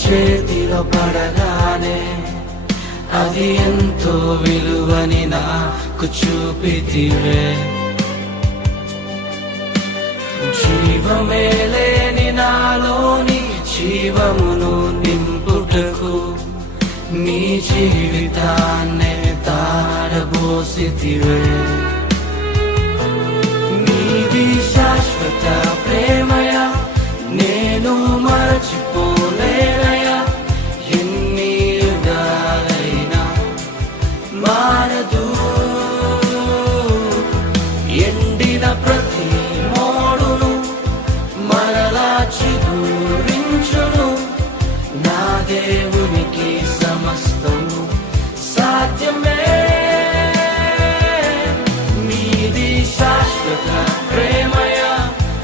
చేతిలో పడగానే అది ఎంతో విలువని నాకు చూపితివే. జీవమే లేని నాలోని జీవమును నింపుటకు నీ జీవితాన్నే తారబోసితివే. నీది శాశ్వత ప్రేమయ నేను మరచిపోలేనయా. ఎన్ని యుగాలైనా మారదు. ఎండిన ప్రతి మోడును మరలా చిగురించును. నా దేవునికి సమస్తము సాధ్యమే. నీది శాశ్వత